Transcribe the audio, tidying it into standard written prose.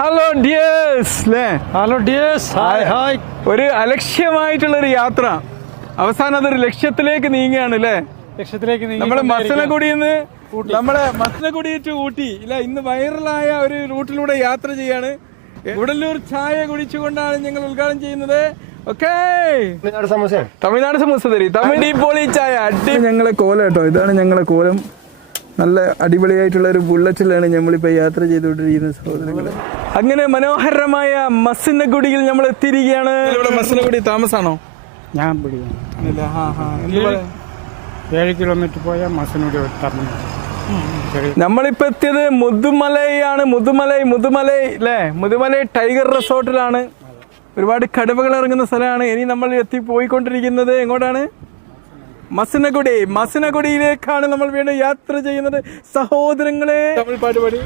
Hello dears അല്ലേ? Hello dears, hi hi. ഒരു അലക്ഷ്യമായിട്ടുള്ളൊരു യാത്ര അവസാനം അതൊരു ലക്ഷ്യത്തിലേക്ക് നീങ്ങുകയാണ് അല്ലേ? ലക്ഷ്യത്തിലേക്ക് നമ്മളെ മസനഗുഡിയിൽ നിന്ന് മസനഗുഡി ടു ഊട്ടി ഇല്ല, ഇന്ന് വൈറലായ ഒരു റൂട്ടിലൂടെ യാത്ര ചെയ്യാണ്. ഉടലൂർ ചായ കുടിച്ചുകൊണ്ടാണ് ഞങ്ങൾ ഉദ്ഘാടനം ചെയ്യുന്നത്. ഓക്കേ, തമിഴ്നാട് സമൂസ തരി, തമിഴ് പോളി ചായ അടി. ഞങ്ങളെ കോലം കേട്ടോ, ഇതാണ് ഞങ്ങളെ കോലം. നല്ല അടിപൊളിയായിട്ടുള്ള ഒരു ബുള്ളറ്റിലാണ് നമ്മളിപ്പോ യാത്ര ചെയ്തുകൊണ്ടിരിക്കുന്നത് സഹോദരങ്ങളെ. അങ്ങനെ മനോഹരമായ മസനഗുഡിയിൽ നമ്മൾ എത്തിയിരിക്കുകയാണ്. ഇവിടെ മസനഗുഡി താമസാണോ? ഞാൻ 7 കിലോമീറ്റർ പോയാൽ മസനഗുഡി നമ്മളിപ്പോ എത്തിയത് മുതുമലയാണ്. മുതുമലൈ അല്ലേ? മുതുമലൈ ടൈഗർ റിസോർട്ടിലാണ്. ഒരുപാട് കടുവകൾ ഇറങ്ങുന്ന സ്ഥലമാണ്. ഇനി നമ്മൾ പോയിക്കൊണ്ടിരിക്കുന്നത് എങ്ങോട്ടാണ്? മസനഗുഡിയിലേക്കാണ് നമ്മൾ വീണ്ടും യാത്ര ചെയ്യുന്നത് സഹോദരങ്ങളെ. തമിഴ് പാട്ട് പാടി.